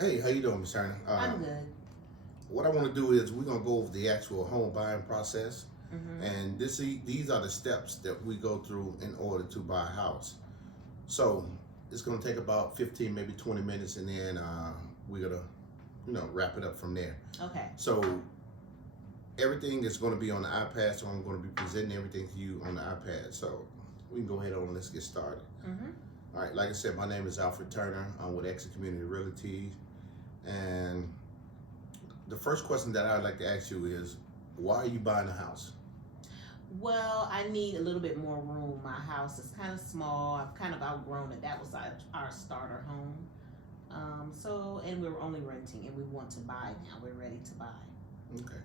Hey, how you doing, Miss Turner? I'm good. What I want to do is we're gonna go over the actual home buying process, hmm and these are the steps that we go through in order to buy a house. So it's gonna take about 15, maybe 20 minutes, and then we're gonna, wrap it up from there. Okay. So everything is gonna be on the iPad, so I'm gonna be presenting everything to you on the iPad. So we can go ahead on and let's get started. hmm All right, like I said, my name is Alfred Turner. I'm with Exit Community Realty, and the first question that I'd like to ask you is, why are you buying a house? Well, I need a little bit more room. My house is kind of small. I've kind of outgrown it. That was our starter home. And we're only renting, and we want to buy now. We're ready to buy. Okay.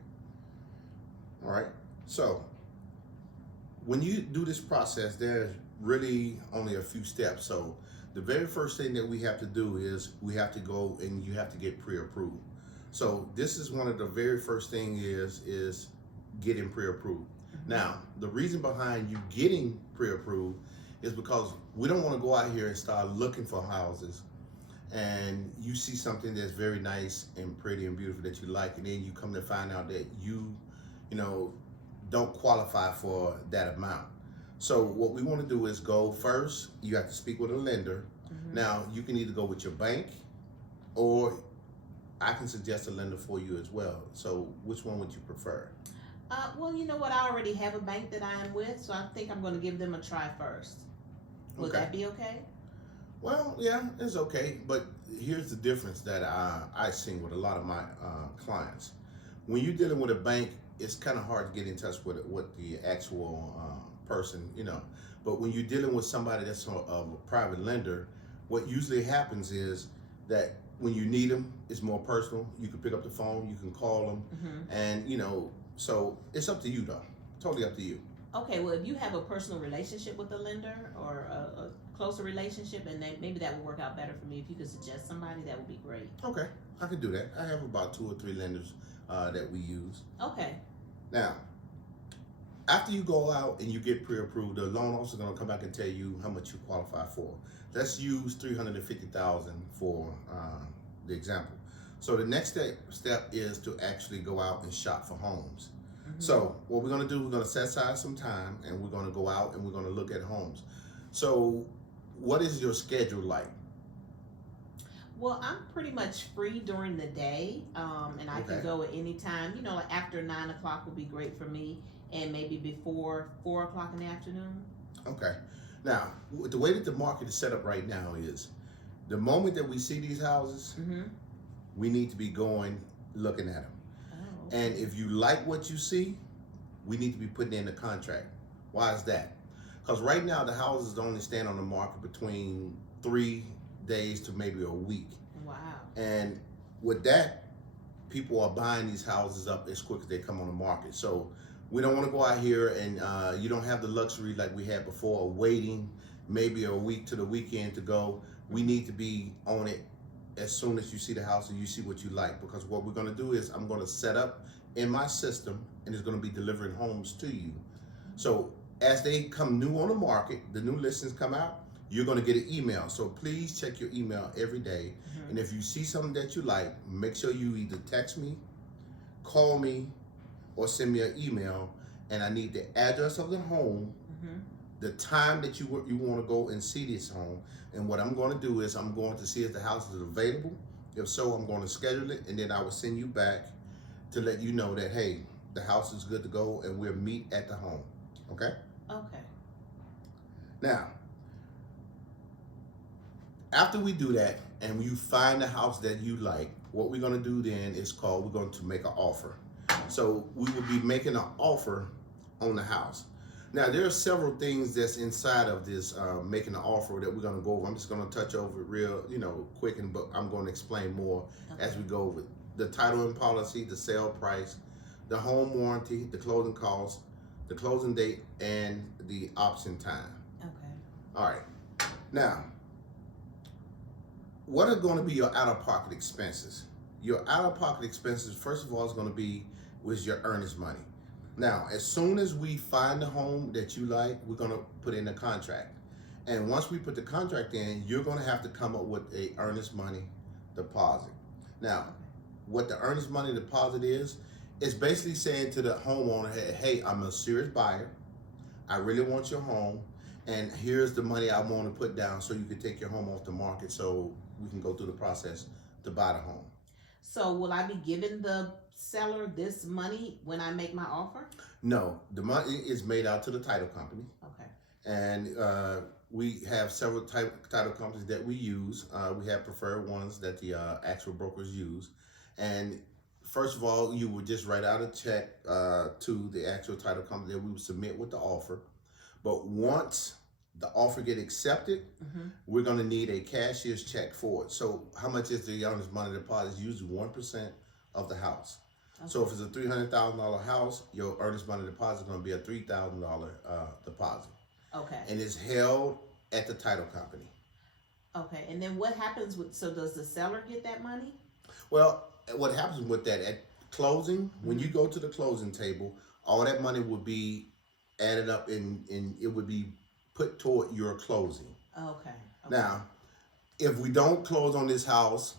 All right. So when you do this process, there's really only a few steps. So the very first thing that we have to do is we have to go and you have to get pre-approved. So this is one of the very first thing is getting pre-approved. Now, the reason behind you getting pre-approved is because we don't want to go out here and start looking for houses and you see something that's very nice and pretty and beautiful that you like, and then you come to find out that you know, don't qualify for that amount. So what we want to do is go first. You have to speak with a lender. hmm Now you can either go with your bank, or I can suggest a lender for you as well. So which one would you prefer? Well, you know what? I already have a bank that I am with, so I think I'm going to give them a try first. Would Okay. that be okay? Well, yeah, it's okay, but here's the difference that I seen with a lot of my clients. When you're dealing with a bank, it's kind of hard to get in touch with the actual person, you know. But when you're dealing with somebody that's a private lender, what usually happens is that when you need them, it's more personal. You can pick up the phone, you can call them, hmm and so it's up to you though. Totally up to you. Okay. Well, if you have a personal relationship with a lender or a closer relationship, and maybe that would work out better for me. If you could suggest somebody, that would be great. Okay, I can do that. I have about two or three lenders that we use. Okay. Now, after you go out and you get pre-approved, the loan officer is going to come back and tell you how much you qualify for. Let's use 350,000 for the example. So the next step is to actually go out and shop for homes. hmm So what we're going to do, we're going to set aside some time and we're going to go out and we're going to look at homes. So what is your schedule like? Well, I'm pretty much free during the day, and I can Okay. go at any time. You know, like after 9 o'clock would be great for me, and maybe before 4 o'clock in the afternoon. Okay. Now, the way that the market is set up right now is the moment that we see these houses, Mm-hmm. we need to be going looking at them. Oh, And okay. if you like what you see, we need to be putting in the contract. Why is that? Because right now the houses only stand on the market between 3 days to maybe a week. Wow. And with that, people are buying these houses up as quick as they come on the market. So we don't want to go out here and you don't have the luxury like we had before of waiting maybe a week to the weekend to go. We need to be on it as soon as you see the house and you see what you like, because what we're going to do is I'm going to set up in my system and it's going to be delivering homes to you. So as they come new on the market, the new listings come out, you're going to get an email. So please check your email every day. Mm-hmm. And if you see something that you like, make sure you either text me, call me, or send me an email. And I need the address of the home, Mm-hmm. the time that you want to go and see this home. And what I'm going to do is I'm going to see if the house is available. If so, I'm going to schedule it, and then I will send you back to let you know that, hey, the house is good to go and we'll meet at the home. Okay? Okay. Now, after we do that and you find the house that you like, what we're going to do then is we're going to make an offer. So we will be making an offer on the house. Now, there are several things that's inside of this making an offer that we're going to go over. I'm just going to touch over it real, quick, but I'm going to explain more as Okay. we go over it. The title and policy, the sale price, the home warranty, the closing costs, the closing date, and the option time. Okay. All right. Now, what are going to be your out-of-pocket expenses? Your out-of-pocket expenses, first of all, is going to be with your earnest money. Now, as soon as we find the home that you like, we're going to put in a contract. And once we put the contract in, you're going to have to come up with a earnest money deposit. Now, what the earnest money deposit is, it's basically saying to the homeowner, hey, I'm a serious buyer. I really want your home, and here's the money I want to put down so you can take your home off the market so we can go through the process to buy the home. So will I be giving the seller this money when I make my offer? No, the money is made out to the title company, Okay. and we have several title companies that we use. We have preferred ones that the actual brokers use, and first of all, you would just write out a check to the actual title company that we would submit with the offer. But once the offer get accepted, we're going to need a cashier's check for it. So how much is the earnest money deposit? It's usually 1% of the house. Okay. So if it's a $300,000 house, your earnest money deposit is going to be a $3,000 deposit. Okay. And it's held at the title company. Okay. And then what happens with? So does the seller get that money? Well, what happens with that at closing, when you go to the closing table, all that money would be added up and it would be put toward your closing. Okay. Now, if we don't close on this house,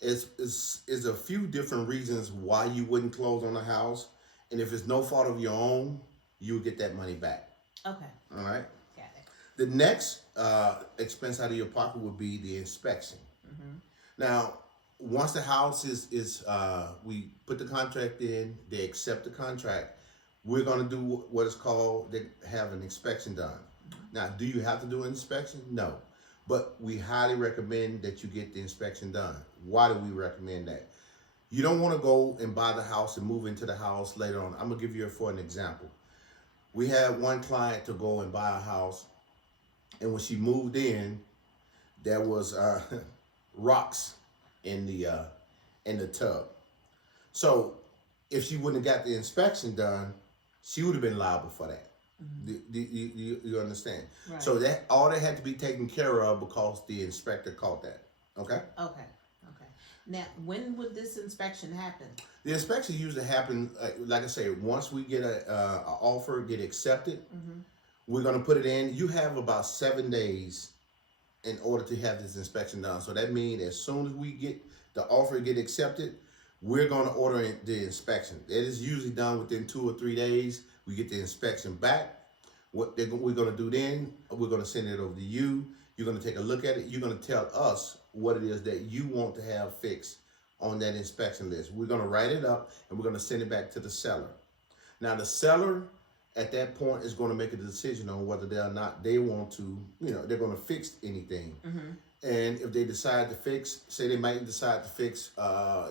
it's a few different reasons why you wouldn't close on the house. And if it's no fault of your own, you would get that money back. Okay. All right? Got it. The next expense out of your pocket would be the inspection. Now, once the house is we put the contract in, they accept the contract, we're going to do what is called, they have an inspection done. Now, do you have to do an inspection? No. But we highly recommend that you get the inspection done. Why do we recommend that? You don't want to go and buy the house and move into the house later on. I'm going to give you for an example. We had one client to go and buy a house, and when she moved in, there was rocks in the tub. So if she wouldn't have got the inspection done, she would have been liable for that. You understand? Right. So that all that had to be taken care of because the inspector caught that. Okay? Okay. Now, when would this inspection happen? The inspection usually happens, like I say, once we get an offer, get accepted, we're going to put it in. You have about 7 days in order to have this inspection done. So that means as soon as we get the offer get accepted, we're going to order the inspection. It is usually done within 2 or 3 days. We get the inspection back. What we're going to do then, we're going to send it over to you. You're going to take a look at it. You're going to tell us what it is that you want to have fixed on that inspection list. We're going to write it up and we're going to send it back to the seller. Now, the seller at that point is going to make a decision on whether they or not they want to, they're going to fix anything. And if they decide to fix, say they might decide to fix,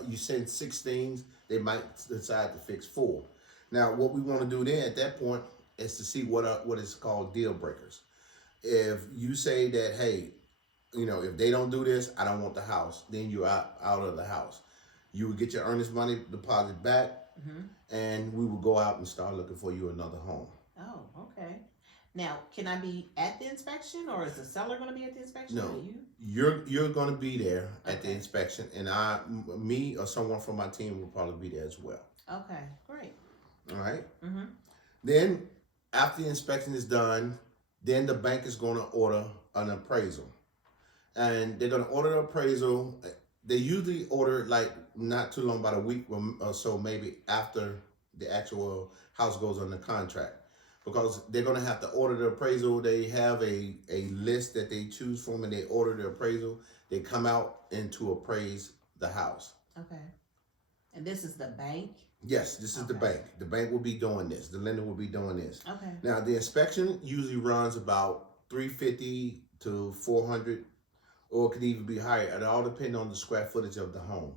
you send 6 things, they might decide to fix 4. Now, what we want to do then at that point is to see what is called deal breakers. If you say that, hey, if they don't do this, I don't want the house, then you're out of the house. You would get your earnest money deposit back, and we will go out and start looking for you another home. Oh, okay. Now, can I be at the inspection, or is the seller going to be at the inspection? No, you're going to be there at the inspection, and me or someone from my team will probably be there as well. Okay, great. All right. Then, after the inspection is done, then the bank is going to order an appraisal, and they're going to order the appraisal. They usually order like not too long, about a week or so, maybe after the actual house goes under contract. Because they're going to have to order the appraisal. They have a list that they choose from, and they order the appraisal. They come out and to appraise the house. Okay. And this is the bank? Yes, this is the bank. The bank will be doing this. The lender will be doing this. Okay. Now, the inspection usually runs about $350 to $400, or it could even be higher. It all depends on the square footage of the home.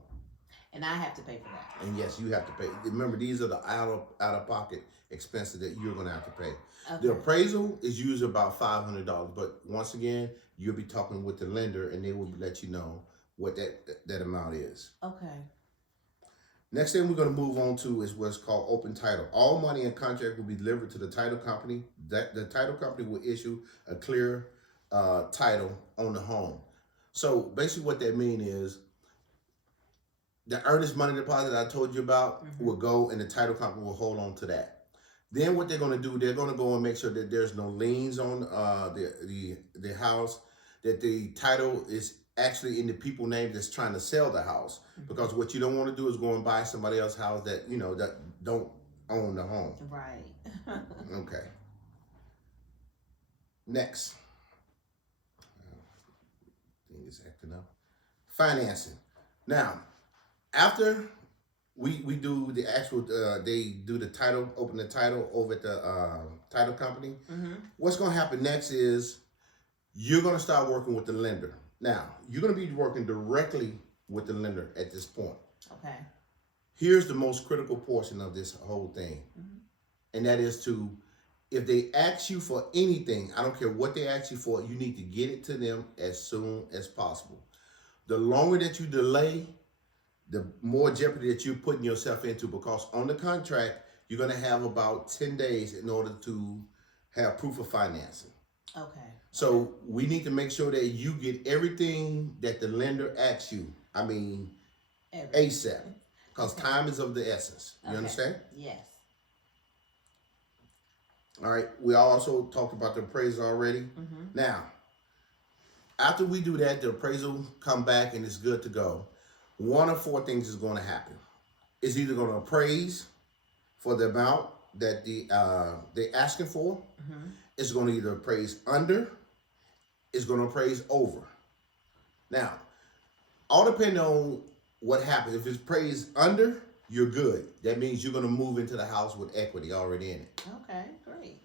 And I have to pay for that. And yes, you have to pay. Remember, these are the out-of-pocket expenses that you're going to have to pay. Okay. The appraisal is usually about $500, but once again, you'll be talking with the lender, and they will let you know what that amount is. Okay. Next thing we're going to move on to is what's called open title. All money and contract will be delivered to the title company. The title company will issue a clear title on the home. So basically what that means is the earnest money deposit I told you about will go, and the title company will hold on to that. Then what they're going to do, they're going to go and make sure that there's no liens on the house, that the title is actually in the people name that's trying to sell the house. Because what you don't want to do is go and buy somebody else's house that, you know, that don't own the home. Right. Okay. Next. Thing is acting up. Financing. Now, after we do the actual, they do the title, open the title over at the title company. What's going to happen next is you're going to start working with the lender. Now, you're going to be working directly with the lender at this point. Okay. Here's the most critical portion of this whole thing. And that is to, if they ask you for anything, I don't care what they ask you for, you need to get it to them as soon as possible. The longer that you delay, the more jeopardy that you're putting yourself into, because on the contract, you're going to have about 10 days in order to have proof of financing. Okay. So we need to make sure that you get everything that the lender asks you. I mean, ASAP, because time is of the essence. You understand? Yes. All right. We also talked about the appraisal already. Now, after we do that, the appraisal come back and it's good to go. One of four things is going to happen. It's either going to appraise for the amount that they're asking for. It's going to either appraise under. It's going to appraise over. Now, all depending on what happens. If it's appraised under, you're good. That means you're going to move into the house with equity already in it. Okay, great.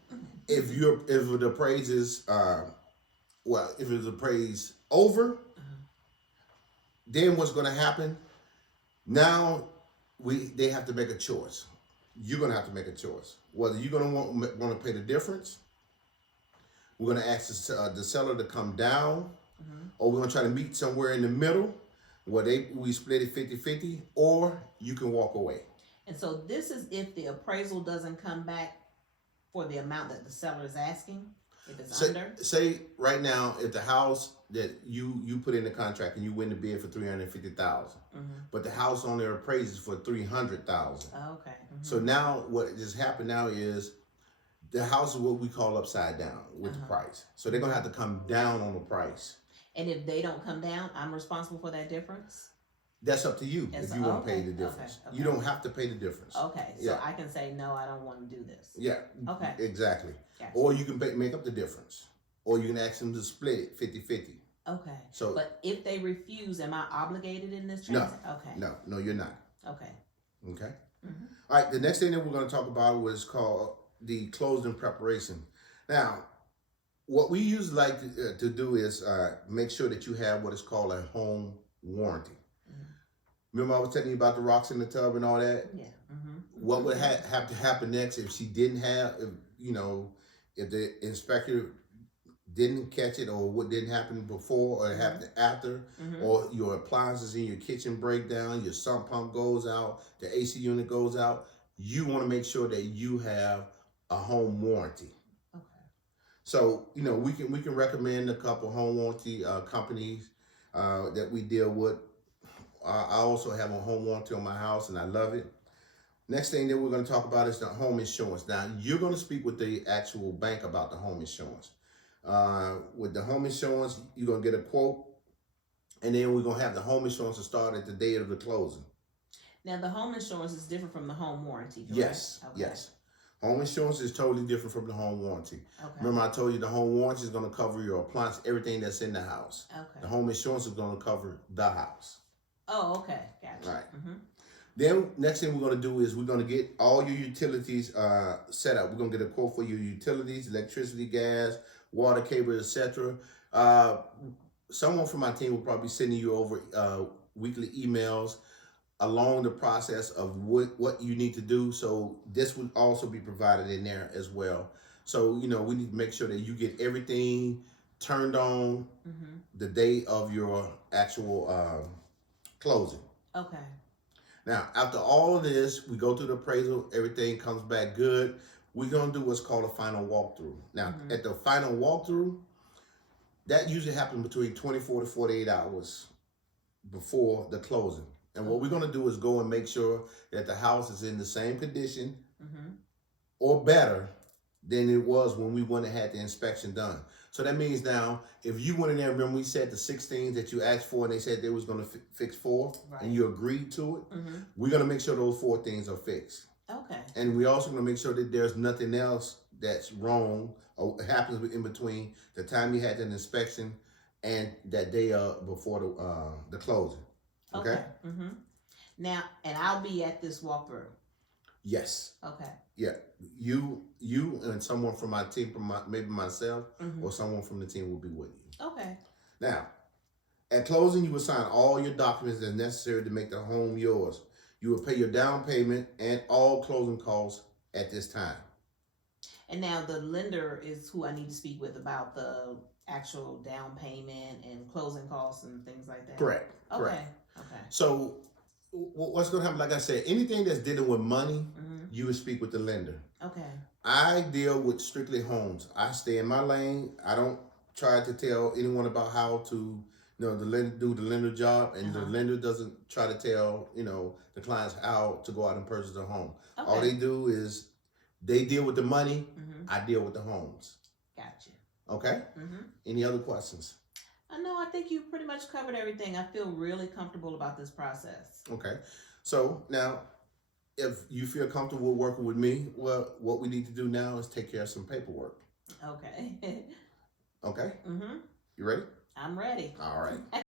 If it appraises, if it's appraised over, then what's going to happen? Now they have to make a choice. You're going to have to make a choice. Whether you're going to want to pay the difference, we're going to ask the seller to come down, or we're going to try to meet somewhere in the middle where we split it 50-50, or you can walk away. And so this is if the appraisal doesn't come back for the amount that the seller is asking, if it's under? Say right now, if the house that you put in the contract and you win the bid for $350,000, but the house on there appraises for $300,000. Okay. So now what just happened now is the house is what we call upside down with the price. So they're gonna have to come down on the price. And if they don't come down, I'm responsible for that difference? That's up to you if you want to pay the difference. Okay. You don't have to pay the difference. Okay, so I can say, no, I don't want to do this. Yeah. Okay. Exactly. Gotcha. Or you can make up the difference. Or you can ask them to split it 50-50. Okay. So, but if they refuse, am I obligated in this transaction? Okay. No, you're not. Okay. Okay. All right. The next thing that we're going to talk about was called the closing preparation. Now, what we usually like to do is make sure that you have what is called a home warranty. Remember I was telling you about the rocks in the tub and all that? Yeah. What would have to happen next if she didn't have, if the inspector didn't catch it, or what didn't happen before or happened after, or your appliances in your kitchen break down, your sump pump goes out, the AC unit goes out, you want to make sure that you have a home warranty. Okay. So, we can recommend a couple home warranty companies that we deal with. I also have a home warranty on my house and I love it. Next thing that we're going to talk about is the home insurance. Now, you're going to speak with the actual bank about the home insurance. With the home insurance, you're going to get a quote, and then we're going to have the home insurance to start at the day of the closing. Now, the home insurance is different from the home warranty, correct? Yes, okay. Yes. Home insurance is totally different from the home warranty. Okay. Remember I told you the home warranty is going to cover your appliance, everything that's in the house. Okay. The home insurance is going to cover the house. Oh, okay. Gotcha. Right. Then next thing we're going to do is we're going to get all your utilities set up. We're going to get a quote for your utilities, electricity, gas, water, cable, etc. Someone from my team will probably be sending you over weekly emails along the process of what you need to do. So this would also be provided in there as well. So, we need to make sure that you get everything turned on the day of your actual closing. Okay. Now, after all of this, we go through the appraisal, everything comes back good. We're going to do what's called a final walkthrough. Now, at the final walkthrough, that usually happens between 24 to 48 hours before the closing. And what we're going to do is go and make sure that the house is in the same condition or better than it was when we went and had the inspection done. So that means now, if you went in there, remember we said the 16 that you asked for, and they said they was going to fix 4, Right. and you agreed to it. Mm-hmm. We're going to make sure those 4 things are fixed. Okay. And we're also going to make sure that there's nothing else that's wrong or happens in between the time you had an inspection and that day before the closing. Okay? Mm-hmm. Now, and I'll be at this walkthrough. Yes. Okay. Yeah. You and someone from my team, maybe myself, Mm-hmm. or someone from the team will be with you. Okay. Now, at closing, you will sign all your documents that are necessary to make the home yours. You will pay your down payment and all closing costs at this time. And now the lender is who I need to speak with about the actual down payment and closing costs and things like that. Correct. Okay. Correct. Okay. So, what's going to happen? Like I said, anything that's dealing with money, Mm-hmm. you will speak with the lender. Okay. I deal with strictly homes. I stay in my lane. I don't try to tell anyone about how to, the lender do the lender job, and the lender doesn't try to tell the clients how to go out and purchase a home. Okay. All they do is they deal with the money. Mm-hmm. I deal with the homes. Gotcha. Okay. Mm-hmm. Any other questions? I think you pretty much covered everything. I feel really comfortable about this process. Okay. So now, if you feel comfortable working with me, well, what we need to do now is take care of some paperwork. Okay. Okay. Mm-hmm. You ready? I'm ready. All right.